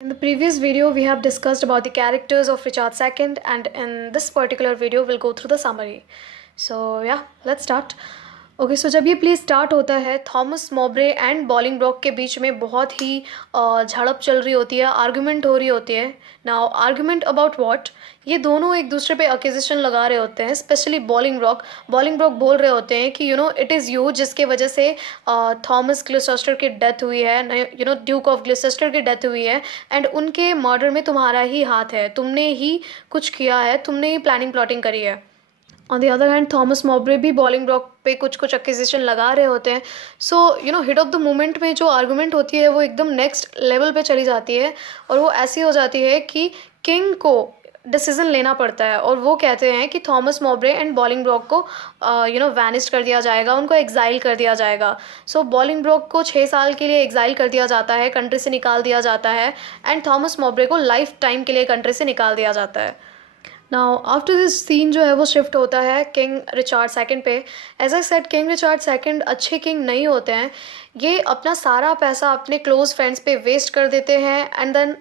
In the previous video, we have discussed about the characters of Richard II, and in this particular video, we'll go through the summary. So yeah, let's start. Okay so जब ये play start होता है, Thomas मॉब्रे and बॉलिंगब्रॉक के बीच में बहुत ही झड़प चल रही होती है, आर्गुमेंट हो रही होती है. Now argument about what? ये दोनों एक दूसरे पे अक्यूजेशन लगा रहे होते हैं. स्पेशली बॉलिंगब्रॉक बोल रहे होते हैं कि इट इज़ यू जिसके वजह से थॉमस ग्लिसेस्टर की डेथ हुई है, ड्यूक ऑफ ग्लिसेस्टर की डेथ हुई है, एंड उनके मर्डर में तुम्हारा ही हाथ है, तुमने ही कुछ किया है, तुमने ही प्लानिंग प्लॉटिंग करी है. On the other hand Thomas Mowbray भी बॉलिंगब्रॉक पे कुछ कुछ एक्विजिशन लगा रहे होते हैं. सो हिट ऑफ द मोमेंट में जो आर्गुमेंट होती है वो एकदम नेक्स्ट लेवल पे चली जाती है, और वो ऐसी हो जाती है कि किंग को डिसीजन लेना पड़ता है, और वो कहते हैं कि थॉमस मॉब्रे एंड बॉलिंगब्रॉक को वैनिश कर दिया जाएगा, उनको एग्जाइल कर दिया जाएगा. सो बॉलिंगब्रॉक को 6 साल के लिए एग्जाइल कर दिया जाता है, कंट्री से निकाल दिया जाता है, एंड थॉमस मॉब्रे को लाइफ टाइम के लिए कंट्री से निकाल दिया जाता है. नाउ आफ्टर दिस सीन जो है वो शिफ्ट होता है किंग रिचार्ड सेकंड पे. As I said, king Richard second अच्छे किंग नहीं होते हैं. ये अपना सारा पैसा अपने क्लोज फ्रेंड्स पे वेस्ट कर देते हैं, एंड देन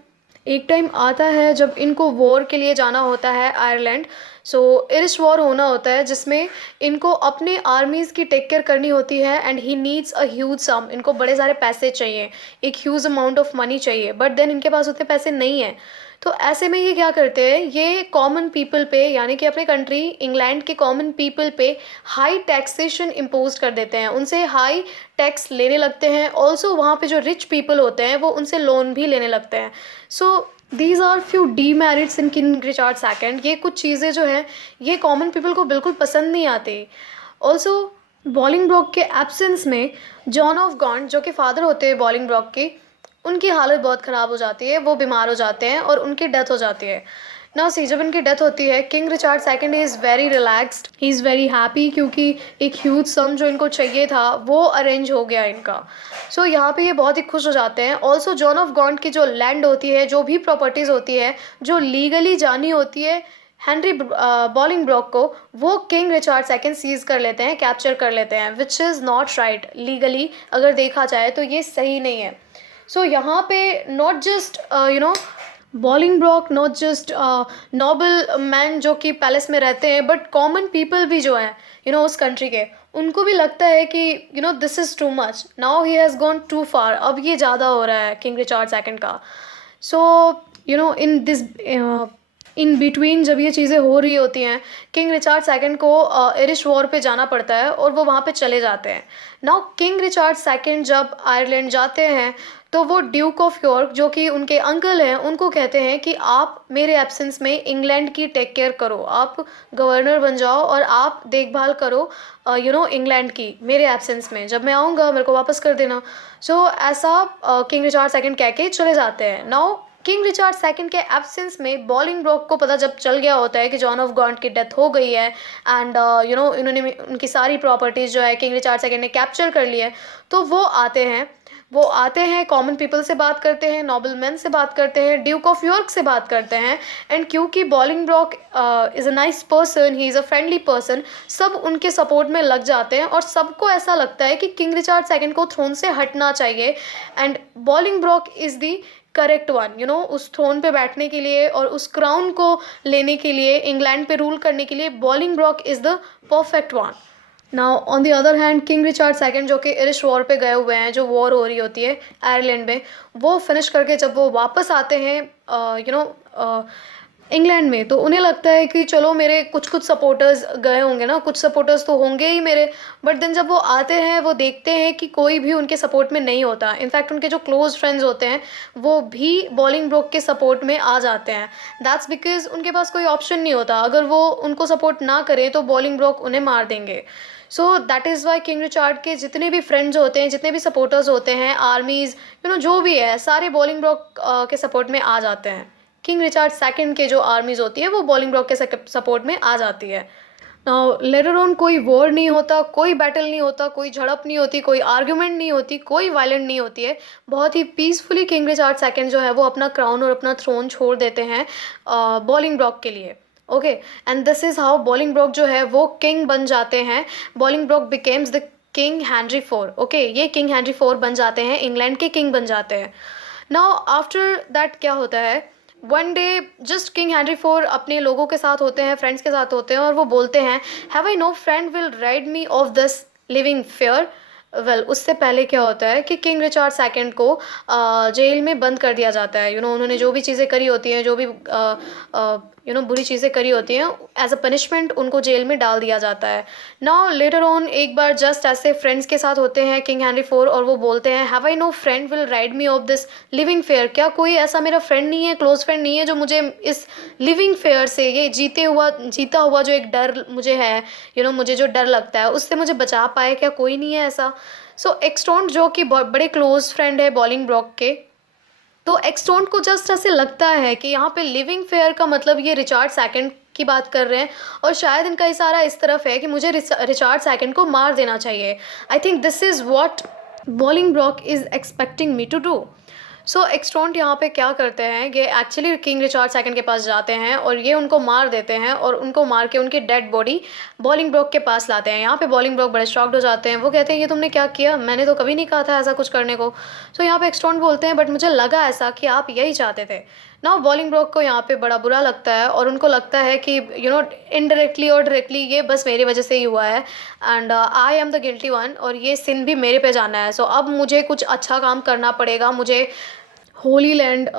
एक टाइम आता है जब इनको वॉर के लिए जाना होता है आयरलैंड. सो इरिश वॉर होना होता है जिसमें इनको अपने आर्मीज़ की टेक केयर करनी होती है, and he needs a huge sum. इनको बड़े सारे पैसे चाहिए, एक ह्यूज अमाउंट ऑफ मनी चाहिए, बट देन इनके पास उतने पैसे नहीं हैं. तो ऐसे में ये क्या करते हैं, ये कॉमन पीपल पे, यानी कि अपने कंट्री इंग्लैंड के कॉमन पीपल पे हाई टैक्सेशन इम्पोज कर देते हैं, उनसे हाई टैक्स लेने लगते हैं. ऑल्सो वहाँ पे जो रिच पीपल होते हैं वो उनसे लोन भी लेने लगते हैं. So these are few demerits in king Richard second. ये कुछ चीज़ें जो हैं ये कॉमन पीपल को बिल्कुल पसंद नहीं आती. ऑल्सो बॉलिंगब्रॉक के एब्सेंस में जॉन ऑफ गॉन्ट, जो कि फादर होते हैं बॉलिंगब्रॉक की, उनकी हालत बहुत ख़राब हो जाती है, वो बीमार हो जाते हैं और उनकी डेथ हो जाती है. ना सी जब इनकी डेथ होती है, king Richard second is very relaxed, he is very happy, क्योंकि एक ह्यूज सम जो इनको चाहिए था वो अरेंज हो गया इनका. सो यहाँ पे ये बहुत ही खुश हो जाते हैं. ऑल्सो जॉन ऑफ गॉन्ट की जो लैंड होती है, जो भी प्रॉपर्टीज़ होती है, जो लीगली जानी होती है हेनरी बॉलिंगब्रॉक को, वो किंग रिचार्ड सेकंड सीज कर लेते हैं, कैप्चर कर लेते हैं, which is not right. Legally अगर देखा जाए तो ये सही नहीं है. सो यहाँ पे not just Bolingbroke, not just noble man जो कि पैलेस में रहते हैं, बट कॉमन पीपल भी जो हैं उस कंट्री के, उनको भी लगता है कि this is too much, now he has gone too far, अब ये ज़्यादा हो रहा है किंग रिचार्ड सेकंड का. सो इन दिस इन बिटवीन जब ये चीज़ें हो रही होती हैं, किंग रिचार्ड सेकंड को इरिश वॉर पे जाना पड़ता है, और वो वहाँ पे चले जाते हैं. नाउ किंग रिचार्ड सेकंड जब आयरलैंड जाते हैं तो वो ड्यूक ऑफ यॉर्क, जो कि उनके अंकल हैं, उनको कहते हैं कि आप मेरे एब्सेंस में इंग्लैंड की टेक केयर करो, आप गवर्नर बन जाओ और आप देखभाल करो इंग्लैंड की, मेरे एब्सेंस में, जब मैं आऊँगा मेरे को वापस कर देना. सो ऐसा किंग रिचार्ड सेकंड कह के चले जाते हैं. नाउ किंग रिचार्ड सेकंड के एब्सेंस में बॉलिंगब्रॉक को पता जब चल गया होता है कि जॉन ऑफ गॉन्ट की डेथ हो गई है, एंड इन्होंने उनकी सारी प्रॉपर्टीज़ जो है किंग रिचार्ड सेकंड ने कैप्चर कर ली है, तो वो आते हैं कॉमन पीपल से बात करते हैं, नोबल मैन से बात करते हैं, ड्यूक ऑफ यॉर्क से बात करते हैं. एंड क्योंकि Bolingbroke is a nice person, he is a friendly person, सब उनके सपोर्ट में लग जाते हैं, और सबको ऐसा लगता है कि किंग रिचार्ड सेकंड को थ्रोन से हटना चाहिए, and Bolingbroke is the correct one, उस थ्रोन पे बैठने के लिए और उस क्राउन को लेने के लिए, इंग्लैंड पे रूल करने के लिए Bolingbroke is the perfect one. Now on the other hand king Richard second, जो कि इरिश वॉर पे गए हुए हैं, जो वॉर हो रही होती है आयरलैंड में, वो फिनिश करके जब वो वापस आते हैं इंग्लैंड में, तो उन्हें लगता है कि चलो मेरे कुछ कुछ सपोर्टर्स गए होंगे ना, कुछ सपोर्टर्स तो होंगे ही मेरे. बट देन जब वो आते हैं वो देखते हैं कि कोई भी उनके सपोर्ट में नहीं होता. इनफैक्ट उनके जो क्लोज फ्रेंड्स होते हैं वो भी बॉलिंगब्रॉक के सपोर्ट में आ जाते हैं. दैट्स बिकॉज उनके पास कोई ऑप्शन नहीं होता, अगर वो उनको सपोर्ट ना करें तो बॉलिंगब्रॉक उन्हें मार देंगे. So that is why king Richard के जितने भी फ्रेंड्स होते हैं, जितने भी सपोर्टर्स होते हैं, आर्मीज़ जो भी है, सारे बॉलिंगब्रॉक के सपोर्ट में आ जाते हैं. किंग रिचार्ड सेकंड के जो आर्मीज़ होती है वो बॉलिंगब्रॉक के सपोर्ट में आ जाती है. नाउ लेटर ऑन कोई वॉर नहीं होता, कोई बैटल नहीं होता, कोई झड़प नहीं होती, कोई आर्ग्यूमेंट नहीं होती, कोई वायलेंट नहीं होती है. बहुत ही पीसफुली किंग रिचार्ड सेकंड जो है वो अपना क्राउन और अपना थ्रोन छोड़ देते हैं बॉलिंगब्रॉक के लिए. Okay, and this is how Bolingbroke जो है वो किंग बन जाते हैं. Bolingbroke becomes the king Henry four. Okay, ये किंग हेनरी फोर बन जाते हैं, इंग्लैंड के किंग बन जाते हैं. नाउ आफ्टर दैट क्या होता है, one day just king Henry four अपने लोगों के साथ होते हैं, फ्रेंड्स के साथ होते हैं, और वो बोलते हैं have I know friend will ride me of this living fair. Well उससे पहले क्या होता है कि किंग रिचार्ड सेकंड को जेल में बंद कर दिया जाता है। उन्होंने जो भी चीज़ें करी होती हैं, जो भी बुरी चीज़ें करी होती हैं, एज अ पनिशमेंट उनको जेल में डाल दिया जाता है। नाउ लेटर ऑन एक बार जस्ट ऐसे फ्रेंड्स के साथ होते हैं किंग हेनरी फोर, और वो बोलते हैं have I know friend will ride me of this living fair. क्या कोई ऐसा मेरा फ्रेंड नहीं है, क्लोज फ्रेंड नहीं है, जो मुझे इस लिविंग फेयर से, ये जीता हुआ जो एक डर मुझे है, मुझे जो डर लगता है उससे मुझे बचा पाए, क्या कोई नहीं है ऐसा। सो एक्सटोन जो कि बहुत बड़े क्लोज फ्रेंड है बॉलिंगब्रॉक के, तो एक्सटोन को जस्ट ऐसे लगता है कि यहाँ पे लिविंग फेयर का मतलब ये रिचार्ड सेकंड की बात कर रहे हैं, और शायद इनका इशारा इस तरफ है कि मुझे रिचार्ड सेकंड को मार देना चाहिए। I think this is what Bolingbroke is expecting me to do. So Exton यहाँ पे क्या करते हैं, ये एक्चुअली किंग रिचार्ड सेकंड के पास जाते हैं और ये उनको मार देते हैं, और उनको मार के उनकी डेड बॉडी बॉलिंगब्रॉक के पास लाते हैं। यहाँ पे बॉलिंगब्रॉक बड़े शॉक्ड हो जाते हैं, वो कहते हैं ये तुमने क्या किया, मैंने तो कभी नहीं कहा था ऐसा कुछ करने को। सो यहाँ पे एक्सटोन बोलते हैं बट मुझे लगा ऐसा कि आप यही चाहते थे। नाउ बॉलिंगब्रॉक को यहाँ पे बड़ा बुरा लगता है, और उनको लगता है कि इनडायरेक्टली और डायरेक्टली ये बस मेरी वजह से ही हुआ है, and I am the guilty one, और ये सिन भी मेरे पे जाना है। सो अब मुझे कुछ अच्छा काम करना पड़ेगा, मुझे होली लैंड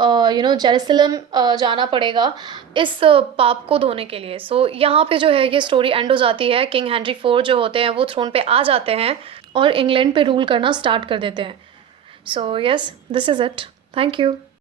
जेरूसलम जाना पड़ेगा इस पाप को धोने के लिए। सो यहाँ पे जो है ये स्टोरी एंड हो जाती है। किंग हेनरी फोर जो होते हैं वो थ्रोन पे आ जाते हैं और इंग्लैंड पे रूल करना स्टार्ट कर देते हैं। So yes, this is it. Thank you.